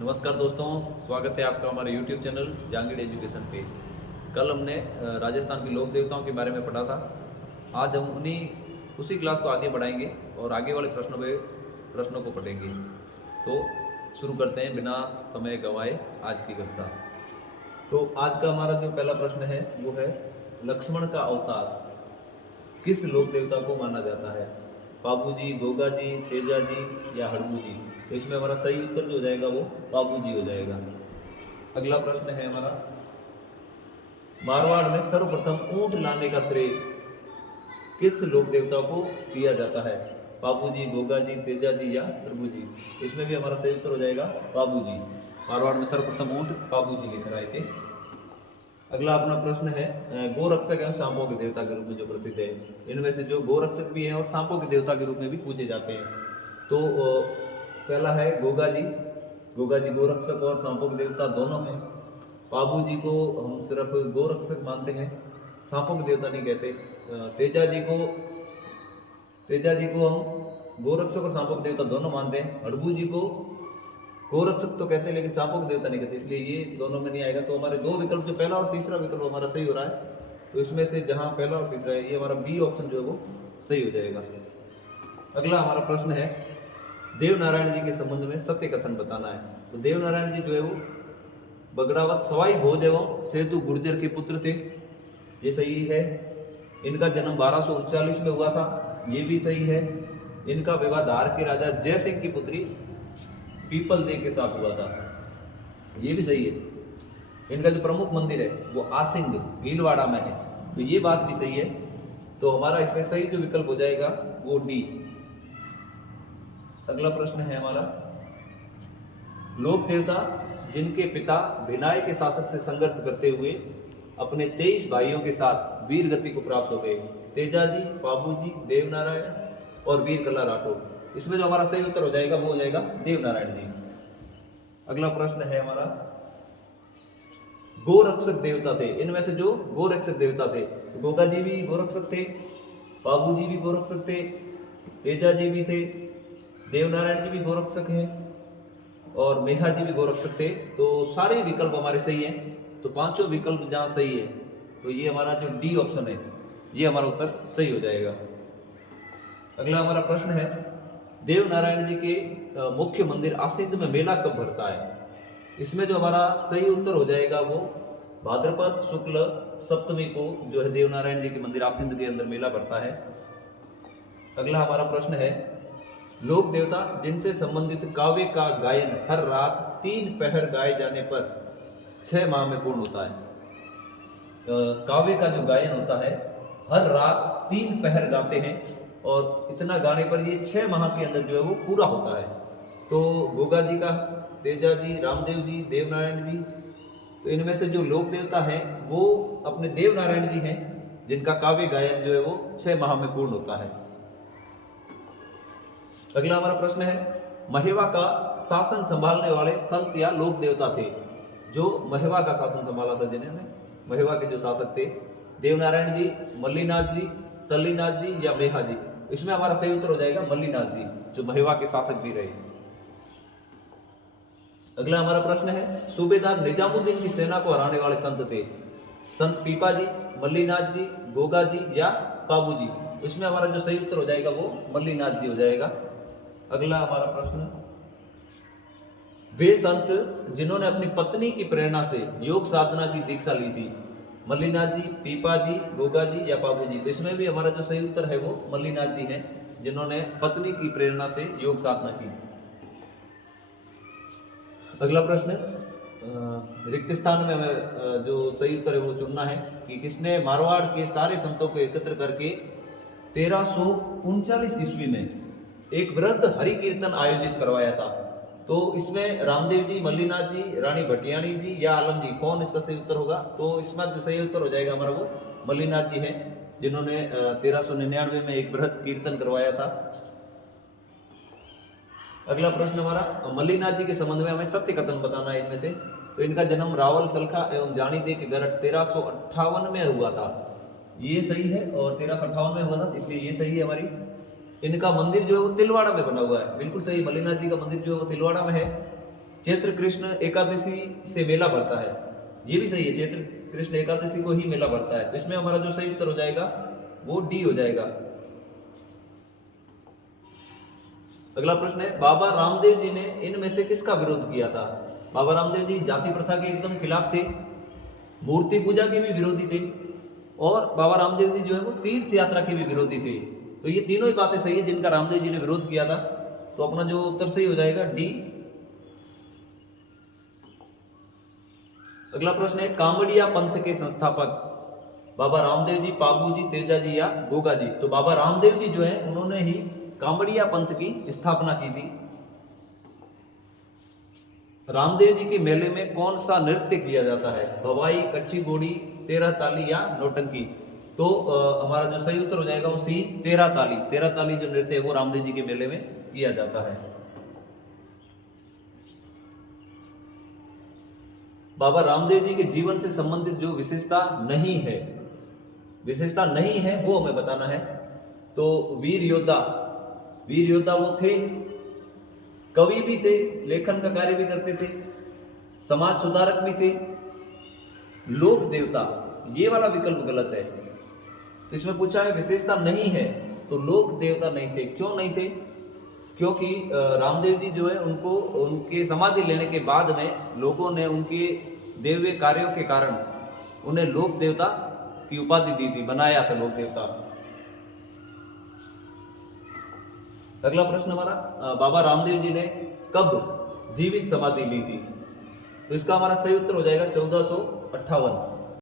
नमस्कार दोस्तों, स्वागत है आपका हमारे YouTube चैनल जहांगीर एजुकेशन पे। कल हमने राजस्थान के लोक देवताओं के बारे में पढ़ा था। आज हम उसी क्लास को आगे बढ़ाएंगे और आगे वाले प्रश्नों को पढ़ेंगे। तो शुरू करते हैं बिना समय गंवाए आज की कक्षा। तो आज का हमारा जो पहला प्रश्न है वो है, लक्ष्मण का अवतार किस लोक देवता को माना जाता है? बाबू जी, गोगा जी, तेजा जी या हड़बू जी? तो इसमें हमारा सही उत्तर जो हो जाएगा वो बाबू जी हो जाएगा। अगला प्रश्न है हमारा, मारवाड़ में सर्वप्रथम ऊंट लाने का श्रेय किस लोक देवता को दिया जाता है? बाबू जी, गोगा जी, तेजा जी या हड़बू जी? इसमें भी हमारा सही उत्तर हो जाएगा बाबू जी। मारवाड़ में सर्वप्रथम ऊंट बाबू जी लेकर आए थे। अगला अपना प्रश्न है, गोरक्षक एवं सांपों के देवता के रूप में जो प्रसिद्ध है, इनमें से जो गोरक्षक भी हैं और सांपों के देवता के रूप में भी पूजे जाते हैं। तो पहला है गोगा जी। गोगा जी गोरक्षक और सांपों के देवता दोनों हैं। बाबू जी को हम सिर्फ गोरक्षक मानते हैं, सांपों के देवता नहीं कहते। तेजा जी को हम गोरक्षक और सांपों के देवता दोनों मानते हैं। हड़बू जी को गोरक्षक तो कहते हैं लेकिन सांपों के देवता नहीं कहते, इसलिए ये दोनों में नहीं आएगा। तो हमारे दो विकल्प, जो पहला और तीसरा विकल्प हमारा सही हो रहा है, तो इसमें से जहां पहला और तीसरा है, ये हमारा बी ऑप्शन जो है वो सही हो जाएगा। अगला हमारा प्रश्न है, देव नारायण जी के संबंध में सत्य कथन बताना है। तो देव नारायण जी जो है वो बगड़ावत सवाई भोज एवं सेतु गुर्जर के पुत्र थे, ये सही है। इनका जन्म 1239 में हुआ था, ये भी सही है। इनका विवाह धार के राजा जय सिंह की पुत्री पीपल देव के साथ हुआ था, ये भी सही है। इनका जो प्रमुख मंदिर है वो आसिंग भीलवाड़ा में है, तो ये बात भी सही है। तो हमारा इसमें सही जो विकल्प हो जाएगा वो डी। अगला प्रश्न है हमारा, लोक देवता जिनके पिता भिनाय के शासक से संघर्ष करते हुए अपने 23 भाइयों के साथ वीर गति को प्राप्त हो गए, तेजा जी, बाबू जी, देवनारायण और वीर कला राठौर? इसमें जो हमारा सही उत्तर हो जाएगा वो हो जाएगा देवनारायण जी। अगला प्रश्न है हमारा, गोरक्षक देवता थे, इनमें से जो गोरक्षक देवता थे, गोगा जी भी गोरक्षक थे, बाबू जी भी गोरक्षक थे, तेजा जी भी थे, देवनारायण जी भी गोरक्षक हैं और मेहा जी भी गोरक्षक थे। तो सारे विकल्प हमारे सही हैं। तो पांचों विकल्प जहां सही है तो ये हमारा जो डी ऑप्शन है ये हमारा उत्तर सही हो जाएगा। अगला हमारा प्रश्न है, देवनारायण जी के मुख्य मंदिर आसिंद में मेला कब भरता है? इसमें जो हमारा सही उत्तर हो जाएगा वो भाद्रपद शुक्ल सप्तमी को जो है देवनारायण जी के मंदिर आसिंद के अंदर मेला भरता है। अगला हमारा प्रश्न है, लोक देवता जिनसे संबंधित काव्य का गायन हर रात 3 पहर गाए जाने पर 6 माह में पूर्ण होता है। काव्य का जो गायन होता है हर रात 3 पहर गाते हैं और इतना गाने पर ये 6 माह के अंदर जो है वो पूरा होता है। तो गोगा जी का, तेजा जी, रामदेव जी, देवनारायण जी, तो इनमें से जो लोक देवता हैं वो अपने देवनारायण जी हैं, जिनका काव्य गायन जो है वो 6 माह में पूर्ण होता है। अगला हमारा प्रश्न है, महेवा का शासन संभालने वाले संत या लोक देवता थे? जो महेवा का शासन संभाला था, जिन्होंने महेवा के जो शासक थे, देवनारायण जी, मल्लीनाथ जी, तल्लीनाथ जी या मेहा जी? इसमें हमारा सही उत्तर हो जाएगा मल्लीनाथ जी, जो महेवा के शासक भी रहे। अगला हमारा प्रश्न है, सूबेदार निजामुद्दीन की सेना को हराने वाले संत थे? संत पीपा जी, मल्लीनाथ जी, गोगा जी या बाबू जी? इसमें हमारा जो सही उत्तर हो जाएगा वो मल्लीनाथ जी हो जाएगा। अगला हमारा प्रश्न, वे संत जिन्होंने अपनी पत्नी की प्रेरणा से योग साधना की दीक्षा ली थी? मल्लीनाथ जी, पीपा जी, गोगा जी या बाबू जी? तो इसमें भी हमारा जो सही उत्तर है वो मल्लीनाथ जी हैं, जिन्होंने पत्नी की प्रेरणा से योग साधना की। अगला प्रश्न, रिक्त स्थान में हमें जो सही उत्तर है वो चुनना है कि किसने मारवाड़ के सारे संतों को एकत्र करके 1339 ईस्वी में एक वृहद हरि कीर्तन आयोजित करवाया था? तो इसमें रामदेव जी, मल्लीनाथ जी, रानी भटियाणी जी या आलम जी, कौन इसका सही उत्तर होगा? तो इसमें जो सही उत्तर हो जाएगा हमारा वो मल्लीनाथ जी हैं, जिन्होंने 1399 में एक वृहद कीर्तन करवाया था। अगला प्रश्न हमारा, मल्लीनाथ जी के संबंध में हमें सत्य कथन बताना है इनमें से। तो इनका जन्म रावल सलखा एवं जानी दे के घर 1358 में हुआ था, ये सही है, और 1358 में हुआ था इसलिए ये सही है हमारी। इनका मंदिर जो है वो तिलवाड़ा में बना हुआ है, बिल्कुल सही। मल्लीनाथ जी का मंदिर जो है वो तिलवाड़ा में है। चैत्र कृष्ण एकादशी से मेला भरता है, ये भी सही है, चैत्र कृष्ण एकादशी को ही मेला भरता है। तो इसमें हमारा जो सही उत्तर हो जाएगा वो डी हो जाएगा। अगला प्रश्न है, बाबा रामदेव जी ने इनमें से किसका विरोध किया था? बाबा रामदेव जी जाति प्रथा के एकदम खिलाफ थे, मूर्ति पूजा के भी विरोधी थे, और बाबा रामदेव जी जो है वो तीर्थ यात्रा के भी विरोधी थे। तो ये तीनों ही बातें सही है जिनका रामदेव जी ने विरोध किया था। तो अपना जो उत्तर सही हो जाएगा डी। अगला प्रश्न है, कामड़िया पंथ के संस्थापक बाबा रामदेव जी, पाबू जी, तेजा जी या गोगा जी? तो बाबा रामदेव जी जो है उन्होंने ही कामड़िया पंथ की स्थापना की थी। रामदेव जी के मेले में कौन सा नृत्य किया जाता है? भवाई, कच्ची घोड़ी, तेरह ताली या नौटंकी? तो हमारा जो सही उत्तर हो जाएगा वो सी, तेरह ताली। तेरह ताली जो नृत्य है वो रामदेव जी के मेले में किया जाता है। बाबा रामदेव जी के जीवन से संबंधित जो विशेषता नहीं है, विशेषता नहीं है वो हमें बताना है। तो वीर योद्धा, वीर योद्धा वो थे, कवि भी थे, लेखन का कार्य भी करते थे, समाज सुधारक भी थे, लोक देवता, ये वाला विकल्प गलत है। तो इसमें पूछा है विशेषता नहीं है, तो लोक देवता नहीं थे। क्यों नहीं थे? क्योंकि रामदेव जी जो है उनको उनके समाधि लेने के बाद में लोगों ने उनके देव्य कार्यों के कारण उन्हें लोक देवता की उपाधि दी थी, बनाया था लोक देवता। अगला प्रश्न हमारा, बाबा रामदेव जी ने कब जीवित समाधि ली थी? तो इसका हमारा सही उत्तर हो जाएगा 1458।